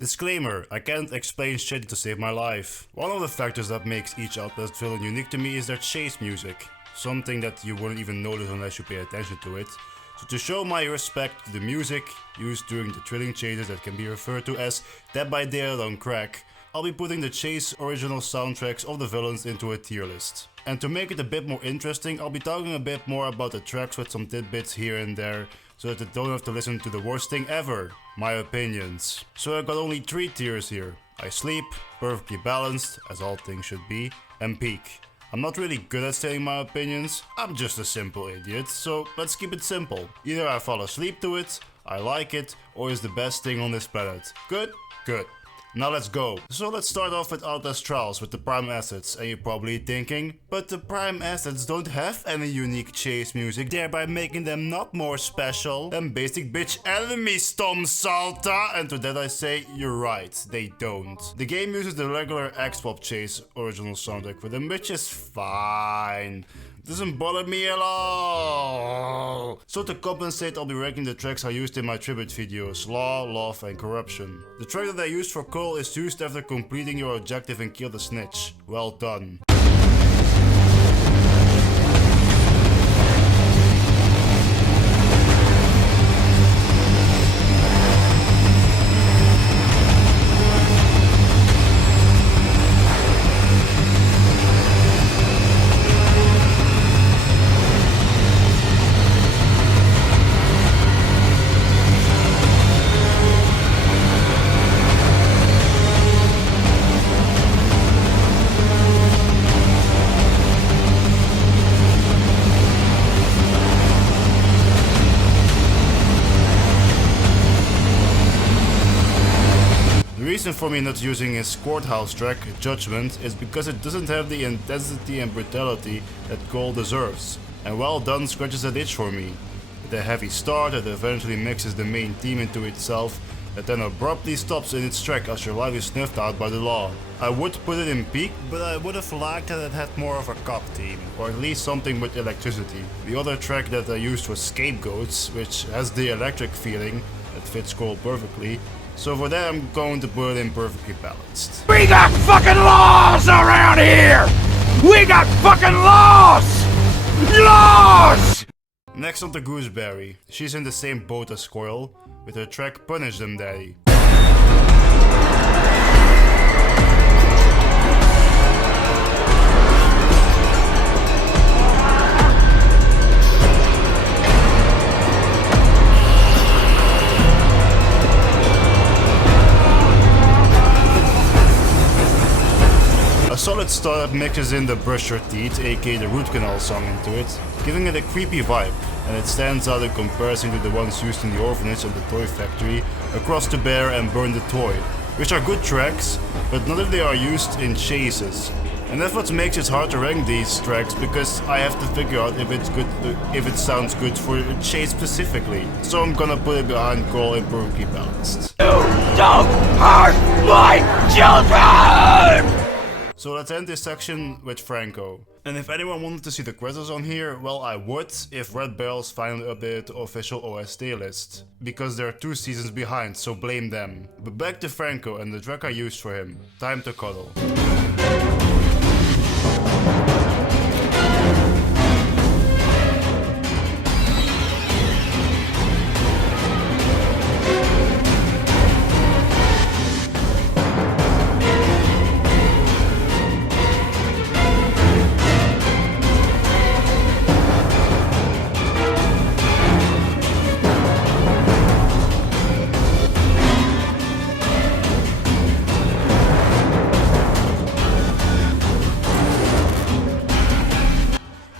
Disclaimer, I can't explain shit to save my life. One of the factors that makes each Outlast villain unique to me is their chase music. Something that you wouldn't even notice unless you pay attention to it. So to show my respect to the music used during the thrilling chases that can be referred to as Dead by Daylight on crack, I'll be putting the chase original soundtracks of the villains into a tier list. And to make it a bit more interesting, I'll be talking a bit more about the tracks with some tidbits here and there, so that you don't have to listen to the worst thing ever, my opinions. So I got only 3 tiers here. I sleep, perfectly balanced, as all things should be, and peak. I'm not really good at saying my opinions, I'm just a simple idiot, so let's keep it simple. Either I fall asleep to it, I like it, or it's the best thing on this planet. Good? Good. Now let's go. So let's start off with Outlast Trials with the prime assets, and you're probably thinking, but the prime assets don't have any unique chase music, thereby making them not more special than basic bitch enemies, Tom Salta. And to that I say, you're right, they don't. The game uses the regular X-Pop chase original soundtrack for them, which is fine. Doesn't bother me at all. So to compensate, I'll be ranking the tracks I used in my tribute videos, Law, Love and Corruption. The track that I used for Cole is used after completing your objective and kill the snitch. Well done. The reason for me not using his courthouse track, Judgment, is because it doesn't have the intensity and brutality that Cole deserves. And Well Done scratches that itch for me. With a heavy start that eventually mixes the main theme into itself, that then abruptly stops in its track as your life is snuffed out by the law. I would put it in peak, but I would have liked that it had more of a cop theme, or at least something with electricity. The other track that I used was Scapegoats, which has the electric feeling that fits Cole perfectly. So for that I'm going to put it in perfectly balanced. We got fucking laws around here! We got fucking laws! Laws! Next on to Gooseberry. She's in the same boat as Coil, with her track Punish Them Daddy. A solid start mixes in the Brush Your Teeth, aka the root canal song, into it, giving it a creepy vibe, and it stands out in comparison to the ones used in the orphanage and the toy factory, Across the Bear and Burn the Toy, which are good tracks, but none of them are used in chases. And that's what makes it hard to rank these tracks, because I have to figure out if it's good, if it sounds good for a chase specifically. So I'm gonna put it behind Cole and perfectly balanced. You don't hurt my children! So let's end this section with Franco. And if anyone wanted to see the credits on here, well I would if Red Barrels finally updated the official OST list. Because they're 2 seasons behind, so blame them. But back to Franco and the track I used for him, Time to Cuddle.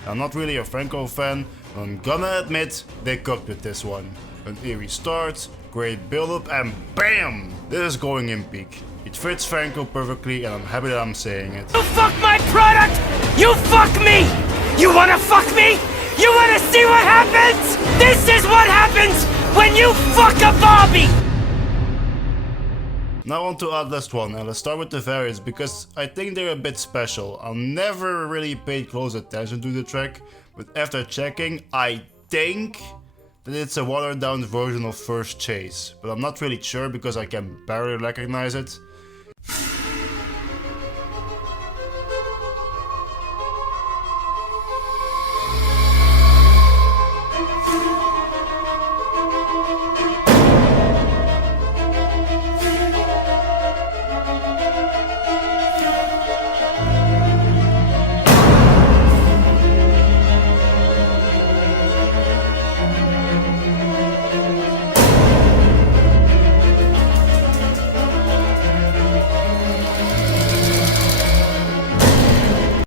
I'm not really a Franco fan, but I'm gonna admit they cooked with this one. An eerie start, great build up, and BAM! This is going in peak. It fits Franco perfectly and I'm happy that I'm saying it. You fuck my product! You fuck me! You wanna fuck me? You wanna see what happens? This is what happens when you fuck a Bobby! Now on to Outlast 1, and let's start with the variants because I think they're a bit special. I never really paid close attention to the track, but after checking, I think that it's a watered down version of First Chase, but I'm not really sure because I can barely recognize it.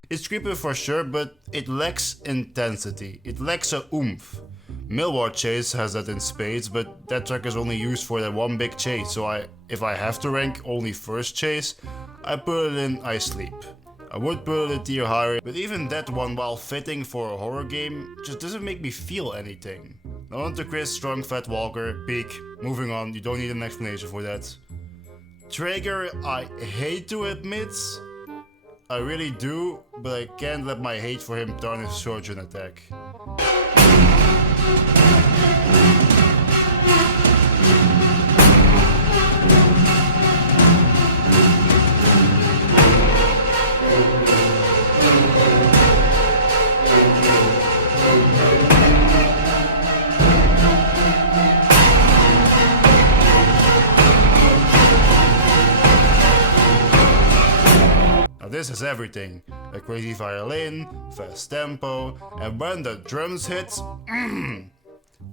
It's creepy for sure, but it lacks intensity. It lacks a oomph. Millward Chase has that in spades, but that track is only used for that one big chase, so if I have to rank only First Chase, I put it in I Sleep. I would put it a tier higher, but even that one, while fitting for a horror game, just doesn't make me feel anything. Now on to Chris, Strong Fat Walker, peak. Moving on, you don't need an explanation for that. Trager, I hate to admit, I really do, but I can't let my hate for him tarnish Surgeon Attack. This is everything. A crazy violin, fast tempo, and when the drums hit,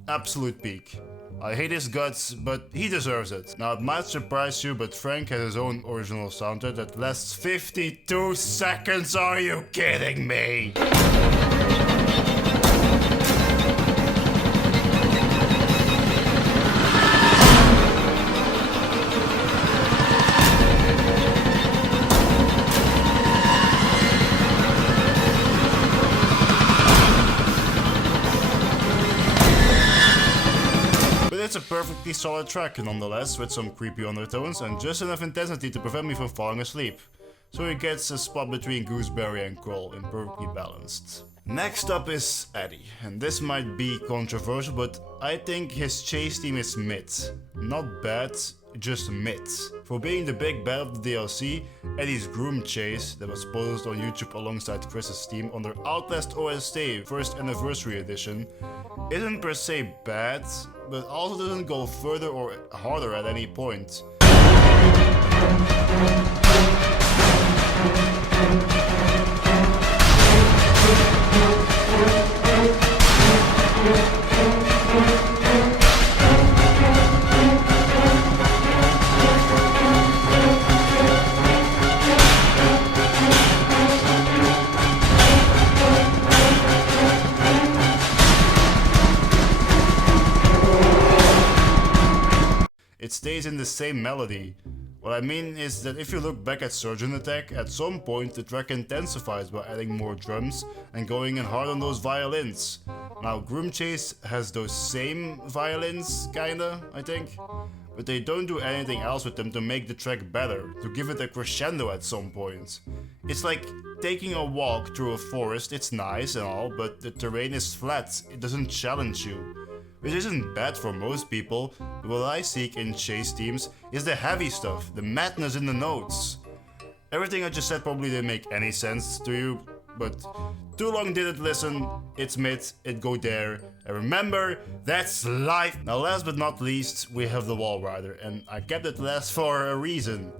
absolute peak. I hate his guts, but he deserves it. Now it might surprise you, but Frank has his own original soundtrack that lasts 52 seconds, are you kidding me? It's a perfectly solid track nonetheless, with some creepy undertones and just enough intensity to prevent me from falling asleep. So he gets a spot between Gooseberry and Kroll and perfectly balanced. Next up is Eddie, and this might be controversial, but I think his chase theme is mid. Not bad, just mid. For being the big bad of the DLC, Eddie's Groom Chase, that was posted on YouTube alongside Chris's theme under Outlast OST First Anniversary Edition, isn't per se bad, but also doesn't go further or harder at any point. It stays in the same melody. What I mean is that if you look back at Surgeon Attack, at some point the track intensifies by adding more drums and going in hard on those violins. Now Groom Chase has those same violins, kinda, I think, but they don't do anything else with them to make the track better, to give it a crescendo at some point. It's like taking a walk through a forest. It's nice and all, but the terrain is flat, it doesn't challenge you. Which isn't bad for most people, but what I seek in chase themes is the heavy stuff, the madness in the notes. Everything I just said probably didn't make any sense to you, but too long didn't listen, it's mid, it go there, and remember, that's life! Now last but not least, we have the Wall Rider, and I kept it last for a reason.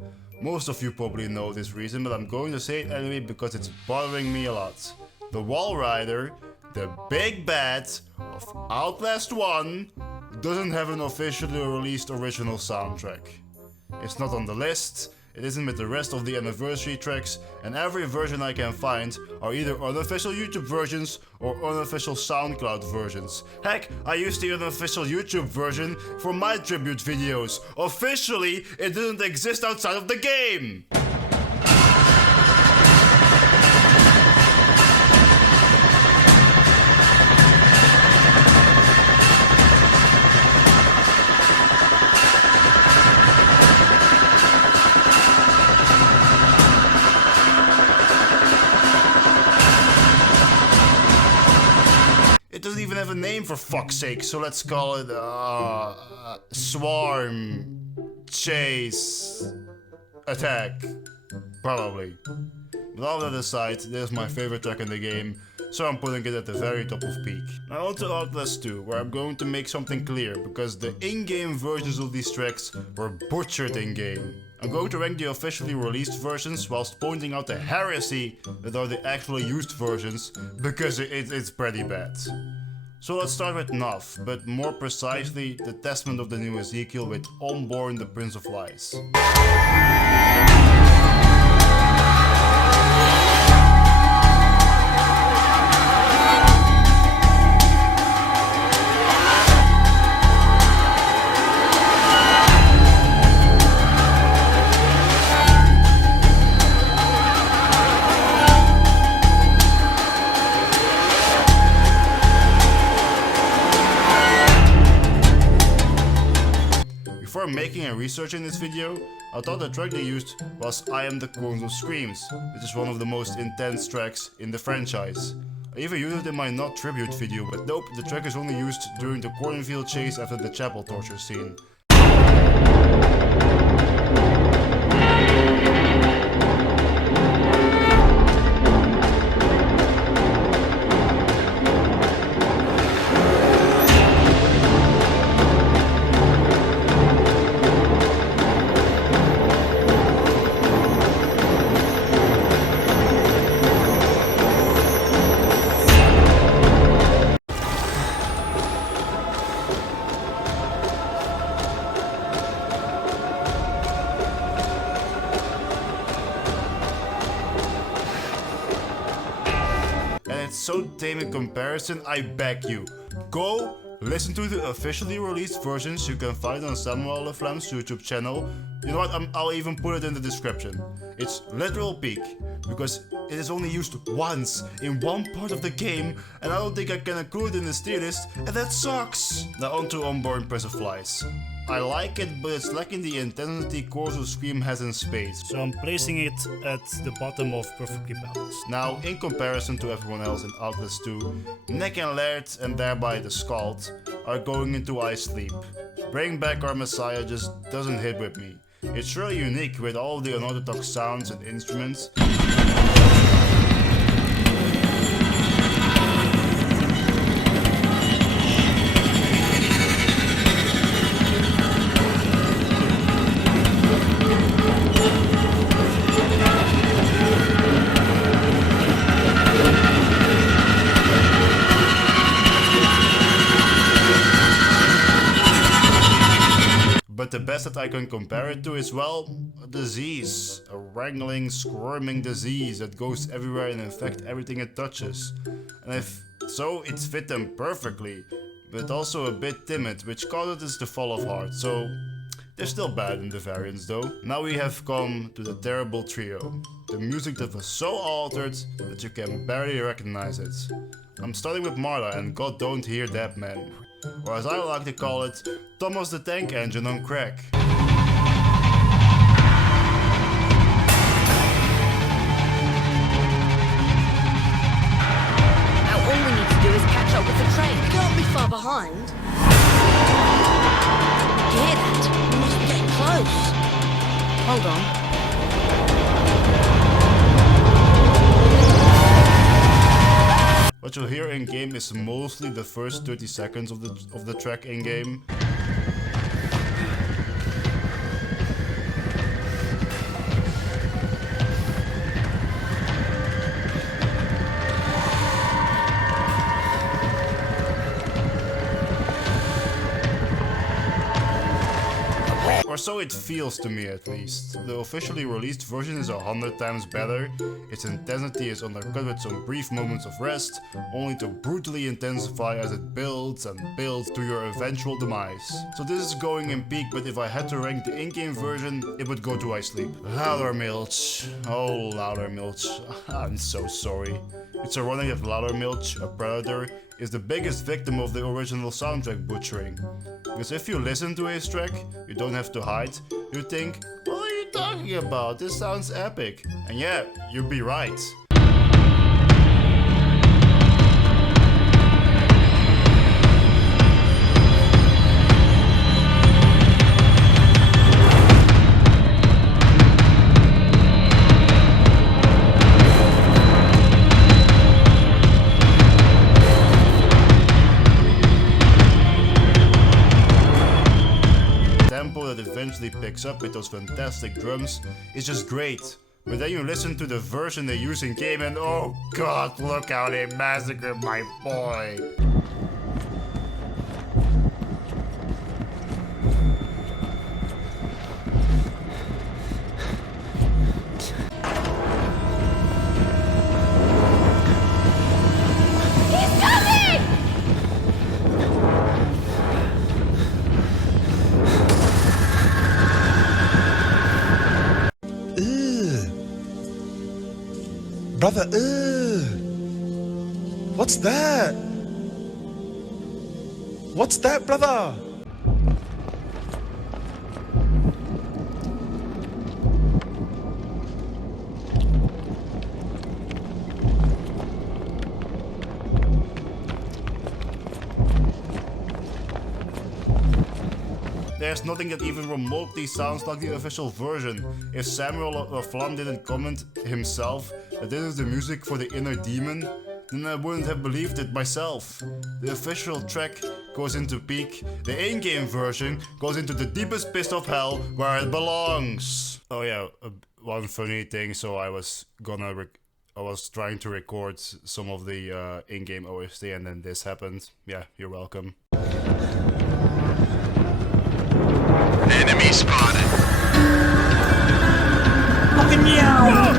Most of you probably know this reason, but I'm going to say it anyway because it's bothering me a lot. The Wall Rider, the big bad of Outlast 1, doesn't have an officially released original soundtrack. It's not on the list, it isn't with the rest of the anniversary tracks, and every version I can find are either unofficial YouTube versions or unofficial SoundCloud versions. Heck, I used the unofficial YouTube version for my tribute videos. Officially, it didn't exist outside of the game! It doesn't even have a name for fuck's sake, so let's call it Swarm Chase Attack. Probably. But all that aside, this is my favorite track in the game, so I'm putting it at the very top of peak. Now on to Outlast 2, where I'm going to make something clear, because the in-game versions of these tracks were butchered in-game. I'm going to rank the officially released versions whilst pointing out the heresy that are the actually used versions, because it's pretty bad. So let's start with Nav, but more precisely the testament of the new Ezekiel with Unborn the Prince of Lies. Before making and researching this video, I thought the track they used was I Am the Corns of Screams, which is one of the most intense tracks in the franchise. I even used it in my not tribute video, but nope, the track is only used during the cornfield chase after the chapel torture scene. It's so tame in comparison, I beg you. Go listen to the officially released versions you can find on Samuel LaFlamme's YouTube channel. You know what, I'll even put it in the description. It's literal peak, because it is only used once in one part of the game, and I don't think I can include it in this tier list, and that sucks! Now on to Unborn Prince of Lies. I like it, but it's lacking the intensity Chorus of Scream has in Space, so I'm placing it at the bottom of Perfectly Balanced. Now, in comparison to everyone else in Outlast 2, Nick and Laird, and thereby the Scalled, are going into I Sleep. Bring Back Our Messiah just doesn't hit with me. It's really unique with all the unorthodox sounds and instruments. But the best that I can compare it to is, well, a disease. A wrangling, squirming disease that goes everywhere and infects everything it touches. And if so, it fit them perfectly, but also a bit timid, which causes it to fall off hard, so they're still bad in the variants though. Now we have come to the terrible trio. The music that was so altered that you can barely recognize it. I'm starting with Marla and God Don't Hear That Man. Or as I like to call it, Thomas the Tank Engine on crack. Now all we need to do is catch up with the train. We can't be far behind. Hear that? We must get close. Hold on. What you'll hear in game is mostly the first 30 seconds of the track in game. Or so it feels to me at least. The officially released version is 100 times better. Its intensity is undercut with some brief moments of rest, only to brutally intensify as it builds and builds to your eventual demise. So this is going in peak, but if I had to rank the in-game version, it would go to I Sleep. Loudermilch. Oh, Loudermilch. I'm so sorry. It's ironic that Loudermilch, a predator, is the biggest victim of the original soundtrack butchering. Because if you listen to his track, you don't have to hide, you think, what are you talking about? This sounds epic. And yeah, you'd be right. picks up with those fantastic drums is just great. But then you listen to the version they use in game and oh god, look how they massacred my boy. Brother, what's that? What's that, brother? There's nothing that even remotely sounds like the official version. If Samuel Flam didn't comment himself that this is the music for the inner demon, then I wouldn't have believed it myself. The official track goes into peak, the in-game version goes into the deepest pit of hell where it belongs. Oh yeah, one funny thing, so I was trying to record some of the in-game OST and then this happened. Yeah, you're welcome. Enemy spotted. Fucking meow!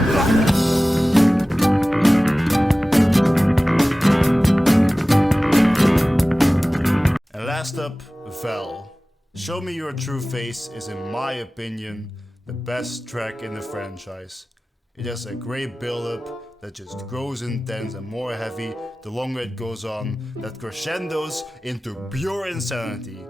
And last up, Val. Show Me Your True Face is, in my opinion, the best track in the franchise. It has a great build-up that just grows intense and more heavy the longer it goes on, that crescendos into pure insanity.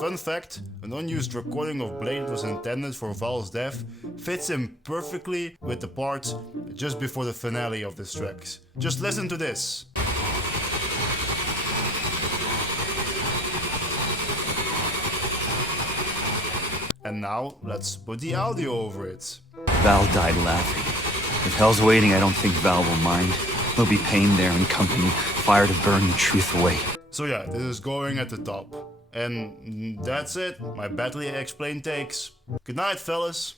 Fun fact, an unused recording of Blade that was intended for Val's death fits in perfectly with the part just before the finale of this track. Just listen to this. And now, let's put the audio over it. Val died laughing. If hell's waiting, I don't think Val will mind. There'll be pain there and company, fire to burn the truth away. So yeah, this is going at the top. And that's it, my badly explained takes. Good night, fellas.